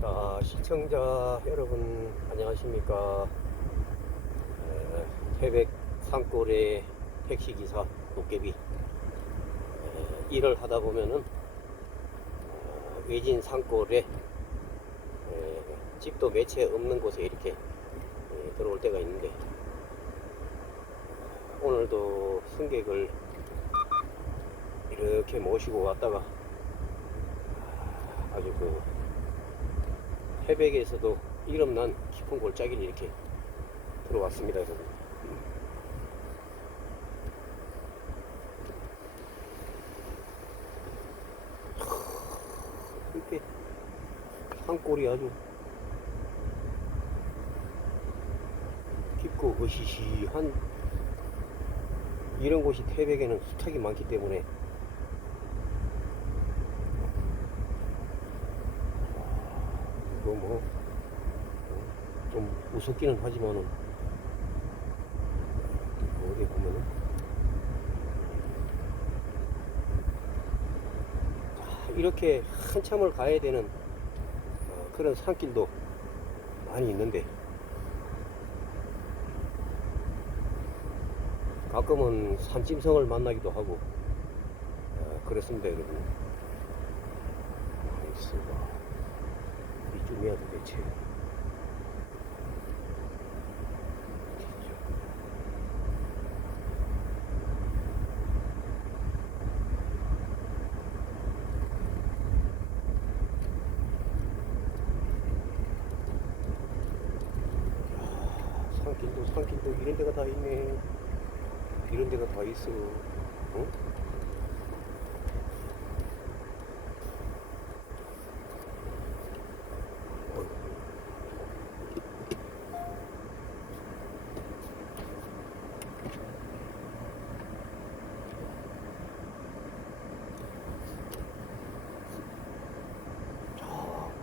자, 시청자 여러분 안녕하십니까? 에, 태백 산골의 택시기사 도깨비 에, 일을 하다 보면은 어, 외진 산골에 에, 집도 매체 없는 곳에 이렇게 에, 들어올 때가 있는데 오늘도 승객을 이렇게 모시고 왔다가 아주 그 태백에서도 이름난 깊은 골짜기를 이렇게 들어왔습니다, 여러분. 이렇게 산골이 아주 깊고 으시시한 이런 곳이 태백에는 수탉이 많기 때문에 이거 뭐, 어, 좀 무섭기는 하지만은, 뭐 어디 보면은, 아, 이렇게 한참을 가야 되는 어, 그런 산길도 많이 있는데, 가끔은 산짐승을 만나기도 하고, 어, 그렇습니다, 여러분. 나이스가. 이쯤이야 도대체 야, 산길도 산길도 이런 데가 다 있네 이런 데가 다 있어 어?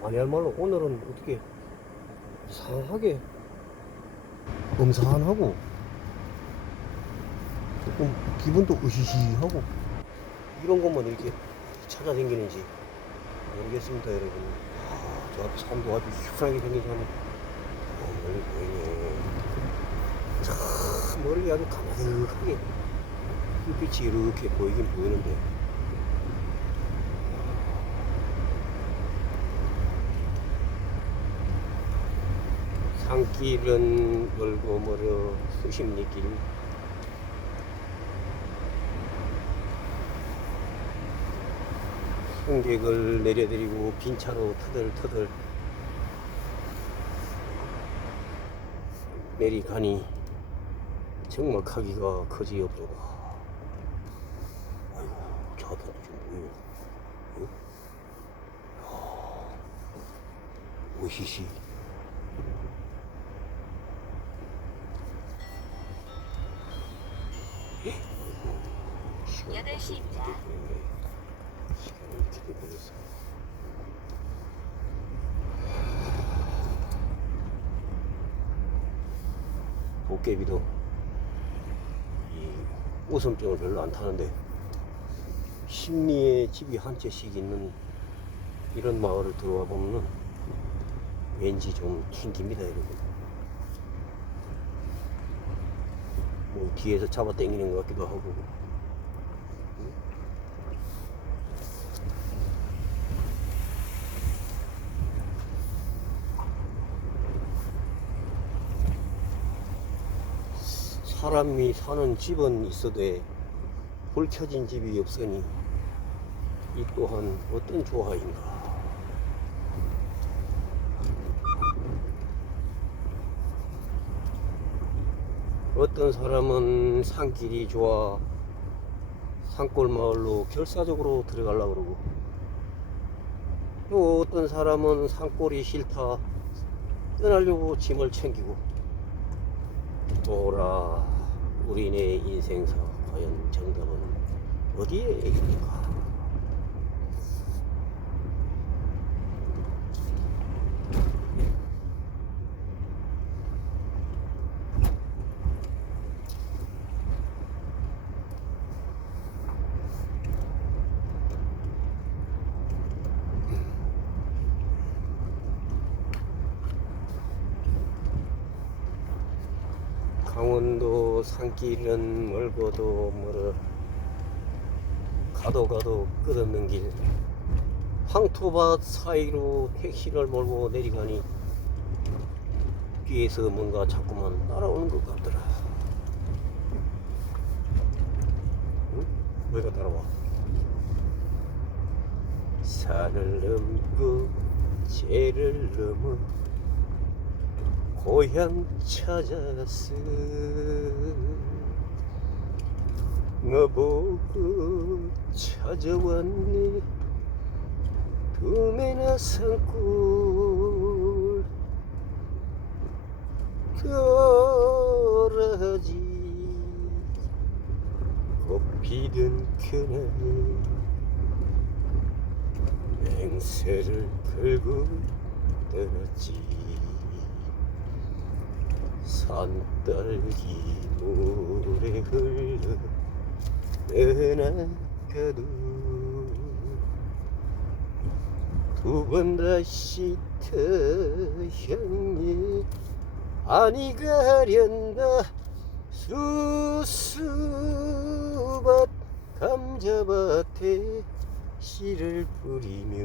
아니야말로 오늘은 어떻게 이상하게 음산하고 조금 기분도 으시시하고 이런 것만 이렇게 찾아다니는지 모르겠습니다 여러분. 아, 저 앞에 산도 아주 희한하게 생긴 산이. 어, 멀리 보이네. 참 멀리 아주 가마득하게 햇빛이 이렇게 보이긴 보이는데 산길은 멀고 멀어 수십 리 길 승객을 내려드리고 빈 차로 터덜터덜 내리가니 정말 가기가 거지없도다 아이고 저 앞에도 좀 보여. 어? 오시시 시간 8시입니다. 시간이 이렇게 돼버렸어. 도깨비도 이 웃음증을 별로 안 타는데 심리에 집이 한 채씩 있는 이런 마을을 들어와 보면은 왠지 좀 튕깁니다 여러분. 뭐 뒤에서 잡아 당기는 것 같기도 하고 사람이 사는 집은 있어도 불 켜진 집이 없으니 이 또한 어떤 조화인가. 어떤 사람은 산길이 좋아 산골 마을로 결사적으로 들어가려고 그러고 또 어떤 사람은 산골이 싫다 떠나려고 짐을 챙기고 또라 우리네 인생사 과연 정답은 어디에 있는가? 강원도 산 길은 멀고도 멀어 가도 가도 끝없는 길. 황토밭 사이로 택시를 몰고 내려가니 뒤에서 뭔가 자꾸만 따라오는 것 같더라. 응? 왜가 따라와? 산을 넘고 죄를 넘어 고향 찾았어 너보고 찾아왔네 두메나 산골 도라지. 꽃피던 그날. 맹세를 걸고 떠났지 산딸기 물에 흘러 떠나가도. 두 번 다시 태향이 아니 가련다. 수수밭 감자밭에 씨를 뿌리며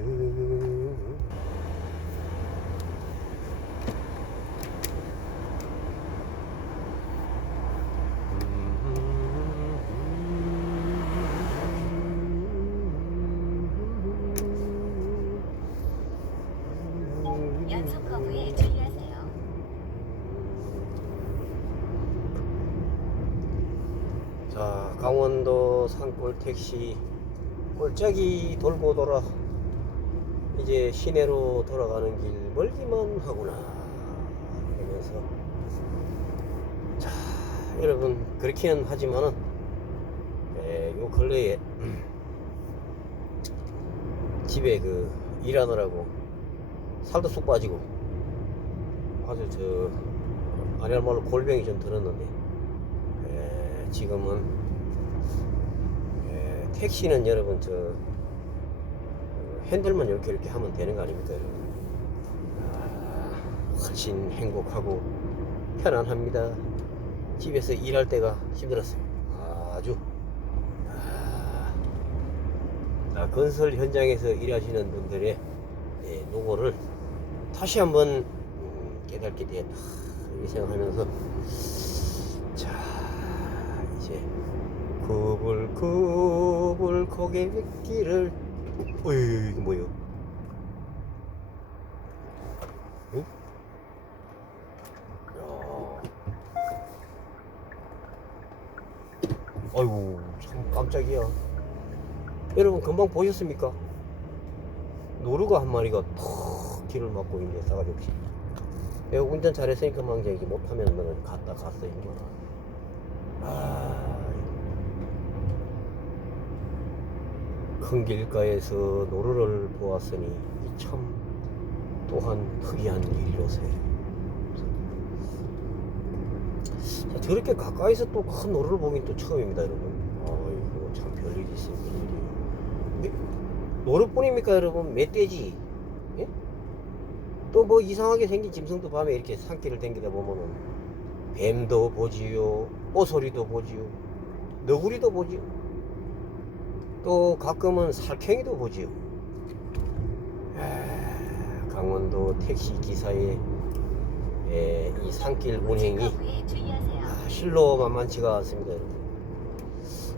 연속 거부에 주의하세요. 자 강원도 산골 택시 꼴짝이 돌고 돌아 이제 시내로 돌아가는 길 멀기만 하구나 그러면서. 자 여러분 그렇기는 하지만은 에, 요 근래에 집에 그 일하느라고 살도 쑥 빠지고 아주 저 아니야말로 골병이 좀 들었는데 에, 지금은 에, 택시는 여러분 저 어, 핸들만 이렇게 이렇게 하면 되는 거 아닙니까 여러분? 아, 훨씬 행복하고 편안합니다. 집에서 일할 때가 힘들었어요. 아주. 아, 아, 건설 현장에서 일하시는 분들의 예, 노고를 다시 한번 음, 깨닫게 되었다. 이렇게 생각하면서 자 이제 구불구불 고갯길을 어이 이거 뭐요? 응? 야. 아이고 참 깜짝이야 여러분 금방 보셨습니까? 노루가 한 마리가 턱 길을 막고 있네 싸가지 없이 내가 운전 잘했으니까 망정이지 못하면 너는 갔다 갔어 이제 아, 큰 길가에서 노루를 보았으니 이참 또한 특이한 일이로세. 자, 저렇게 가까이서 또 큰 노루를 보긴 또 처음입니다 여러분. 아이고 참 별일이 있으니 별일이. 노루뿐입니까 여러분? 멧돼지. 예? 또뭐 이상하게 생긴 짐승도 밤에 이렇게 산길을 댕기다 보면은 뱀도 보지요 오소리도 보지요 너구리도 보지요 또 가끔은 살쾡이도 보지요 아, 강원도 택시 기사의 에, 이 산길 운행이. 아, 실로 만만치가 않습니다.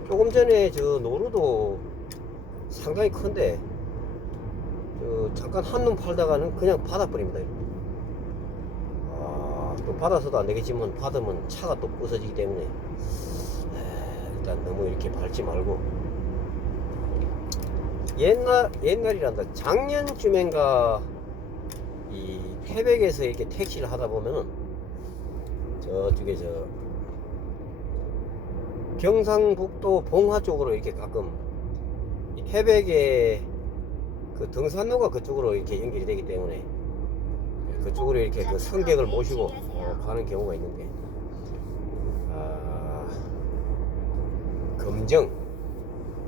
조금 전에 저 노루도 상당히 큰데 저 잠깐 한눈 팔다가는 그냥 받아버립니다. 아, 또 받아서도 안 되겠지만 받으면 차가 또 부서지기 때문에 아, 일단 너무 이렇게 밟지 말고 옛날 옛날이란다. 작년쯤엔가 이 태백에서 이렇게 택시를 하다 보면은 저쪽에 저 경상북도 봉화 쪽으로 이렇게 가끔 이 태백의 그 등산로가 그쪽으로 이렇게 연결이 되기 때문에 그쪽으로 이렇게 그 성객을 모시고 어, 가는 경우가 있는데. 아, 금정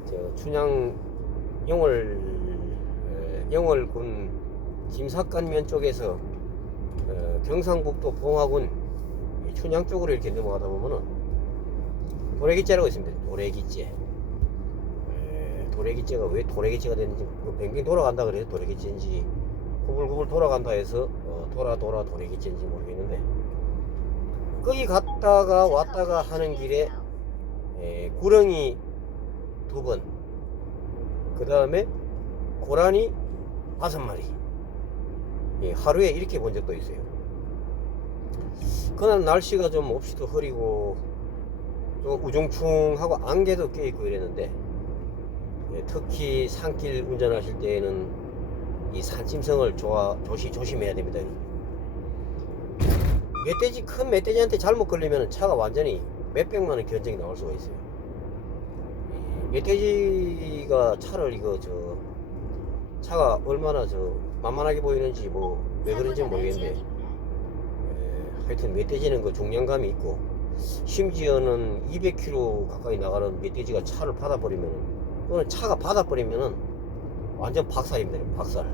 저 춘향 영월 에, 영월군 김삿간면 쪽에서 어, 경상북도 봉화군 춘향 쪽으로 이렇게 넘어가다 보면은 도래기째라고 있습니다. 도래기째. 에, 도래기째가 왜 도래기째가 됐는지 뭐 뱅뱅 돌아간다 그래서 도래기째인지 구불구불 돌아간다 해서 어, 돌아 돌아 도래기째인지 모르겠는데 거기 갔다가 왔다가 하는 길에 에, 구렁이 두 번, 그 다음에 고라니 다섯 마리. 예, 하루에 이렇게 본 적도 있어요. 그날 날씨가 좀 몹시도 흐리고 좀 우중충하고 안개도 껴있고 이랬는데 예, 특히 산길 운전하실 때에는 이 산짐승을 좋아, 조시, 조심해야 됩니다. 멧돼지 큰 멧돼지한테 잘못 걸리면 차가 완전히 몇백만 원 견적이 나올 수가 있어요. 이 멧돼지가 차를 이거 저 차가 얼마나 저 만만하게 보이는지 뭐 왜 그런지 는 모르겠는데. 에, 하여튼 멧돼지는 그 중량감이 있고 심지어는 200km 가까이 나가는 멧돼지가 차를 받아버리면 또는 차가 받아버리면은 완전 박살입니다 박살.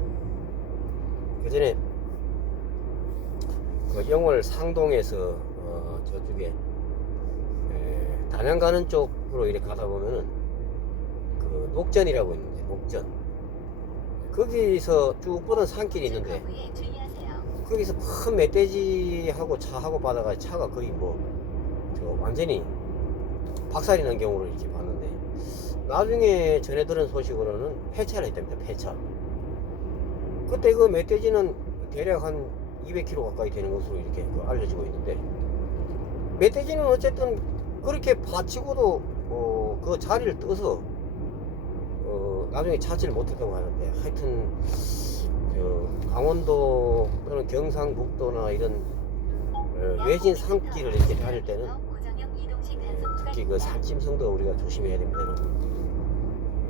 그 전에 그 영월 상동에서 어, 저쪽에 에, 단양 가는 쪽으로 이렇게 가다 보면은 그 녹전이라고 있는데 녹전 거기서 쭉 뻗은 산길이 있는데 커브에 주의하세요. 거기서 큰 멧돼지하고 차하고 바다가 차가 거의 뭐, 저 완전히 박살이 난 경우를 이렇게 봤는데, 나중에 전해 들은 소식으로는 폐차를 했답니다, 폐차. 그때 그 멧돼지는 대략 한 200kg 가까이 되는 것으로 이렇게 그 알려지고 있는데, 멧돼지는 어쨌든 그렇게 받치고도, 어, 그 자리를 떠서, 어, 나중에 찾지를 못했다고 하는데, 하여튼, 저 강원도 또는 경상북도나 이런 어, 외진 산길을 이렇게 다닐 때는 예, 특히 그. 산짐승도 우리가 조심해야 됩니다.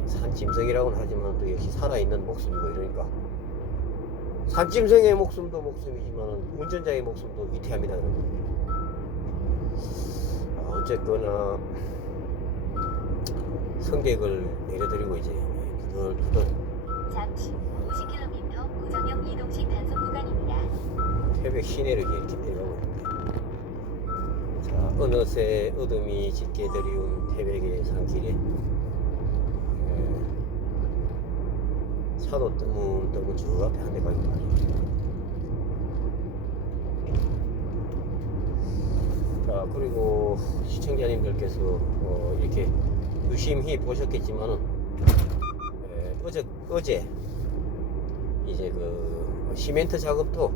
산짐승이라고는 하지만 또 역시 살아있는 목숨이고 이러니까 산짐승의 목숨도 목숨이지만 운전자의 목숨도 위태합니다. 아, 어쨌거나 성객을 내려드리고 이제 잠시 50km 고정형 이동식 단속 구간입니다. 태백 시내를 이렇게 있는데. 자 어느새 어둠이 짙게 들이운 태백의 산길에 에, 차도 뜨문뜨문 저 앞에 한 대가 있고 자 그리고 시청자님들께서 어, 이렇게 유심히 보셨겠지만은 에, 어제 어제. 이제 그 시멘트 작업도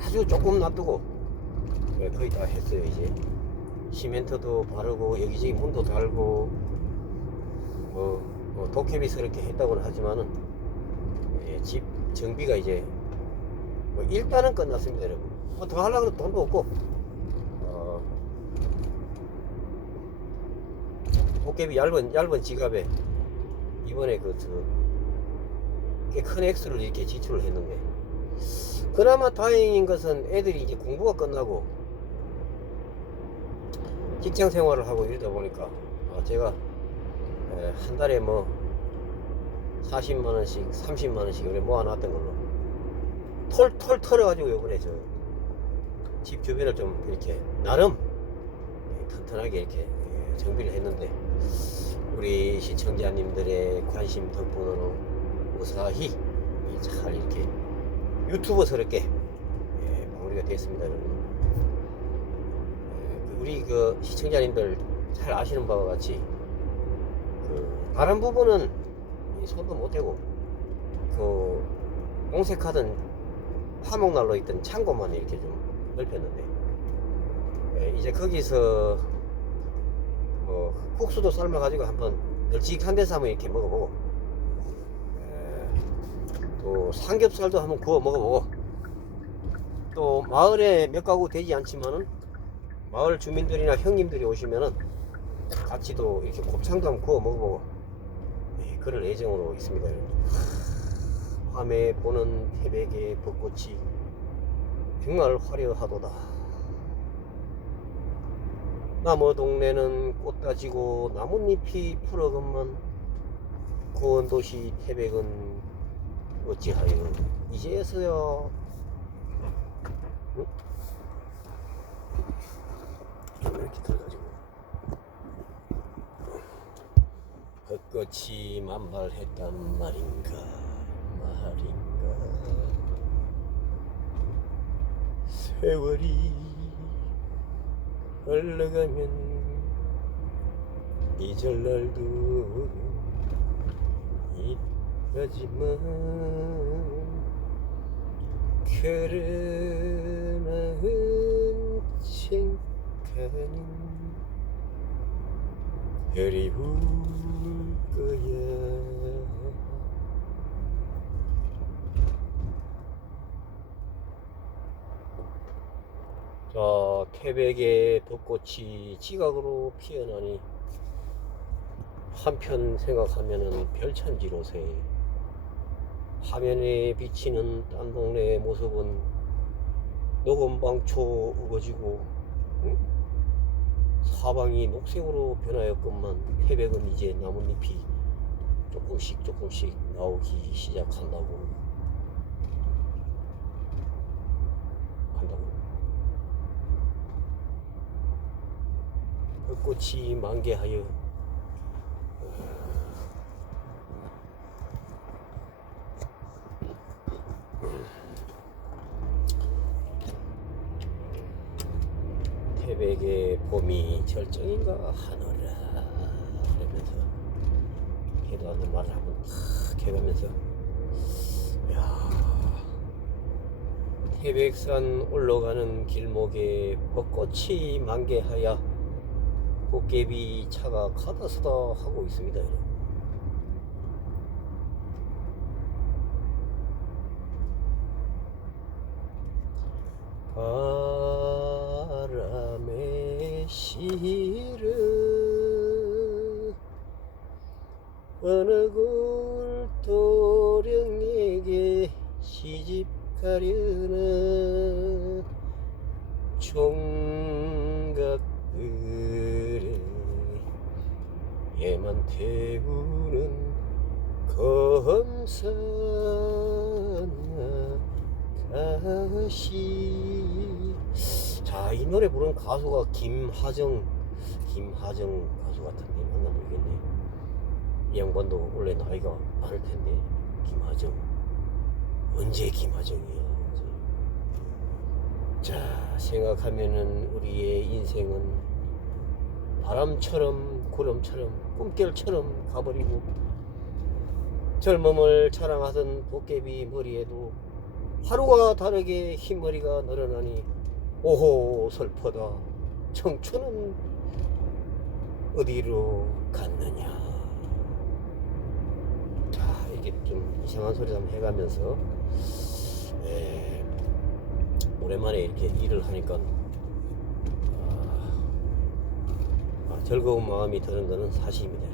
아주 조금 놔두고 예, 거의 다 했어요 이제. 시멘트도 바르고 여기저기 문도 달고 뭐, 뭐 도깨비스럽게 했다고는 하지만은 예, 집 정비가 이제 뭐 일단은 끝났습니다 여러분. 뭐 더 하려고 해도 돈도 없고. 어, 도깨비 얇은 얇은 지갑에 이번에 그 저 꽤 큰 액수를 이렇게 지출을 했는데 그나마 다행인 것은 애들이 이제 공부가 끝나고 직장 생활을 하고 이러다 보니까 아, 제가 에, 한 달에 뭐 40만 원씩 30만 원씩 이렇게 모아놨던 걸로 털털 털어가지고 요번에 저 집 주변을 좀 이렇게 나름 예, 튼튼하게 이렇게 예, 정비를 했는데 우리 시청자님들의 관심 덕분으로 무사히 잘 이렇게 유튜버스럽게 예, 마무리가 됐습니다 여러분. 예, 그 우리 그 시청자님들 잘 아시는 바와 같이 그 다른 부분은 이 손도 못 대고 그 옹색하던 화목난로 있던 창고만 이렇게 좀 넓혔는데 예, 이제 거기서 뭐 국수도 삶아 가지고 한번 널찍한 데서 한번 이렇게 먹어보고 예, 또 삼겹살도 한번 구워 먹어보고 또 마을에 몇 가구 되지 않지만은 마을 주민들이나 형님들이 오시면은 같이도 이렇게 곱창도 한번 구워 먹어보고 네, 그럴 예정으로 있습니다. 밤에 보는 태백의 벚꽃이 정말 화려하도다. 나무 동네는 꽃 따지고 나뭇잎이 푸르건만 고운 도시 태백은 어찌하여 이제서야? 응? 이렇게 들어가지고. 벚꽃이 만발했단 말인가? 말인가? 세월이 흘러가면 잊을 날도 있지만 그러나은 칭찬은 그리울 거야 자 태백의 벚꽃이 지각으로 피어나니 한편 생각하면은 별천지로세 화면에 비치는 딴 동네의 모습은 녹음방초 우거지고 응? 사방이 녹색으로 변하였건만 태백은 이제 나뭇잎이 조금씩 조금씩 나오기 시작한다고 한다고 벚꽃이 만개하여 봄이 절정인가 하노라 그러면서 기도하는 말을 한번 탁 해가면서 야 태백산 올라가는 길목에 벚꽃이 만개하여 꽃개비 차가 가다서다 하고 있습니다 여러분. 총각들의 예만 태우는 검사나 가시. 자, 이 노래 부른 가수가 김하정 김하정 가수 같은데 맞나 모르겠네. 이 양반도 원래 나이가 많을 텐데 김하정. 언제 김하정이야. 자 생각하면은 우리의 인생은 바람처럼 구름처럼 꿈결처럼 가버리고 젊음을 자랑하던 도깨비 머리에도 하루가 다르게 흰머리가 늘어나니 오호 슬퍼다. 청춘은 어디로 갔느냐? 자 이게 좀 이상한 소리 한번 해가면서 에, 오랜만에 이렇게 일을 하니까 아, 아, 즐거운 마음이 드는 것은 사실입니다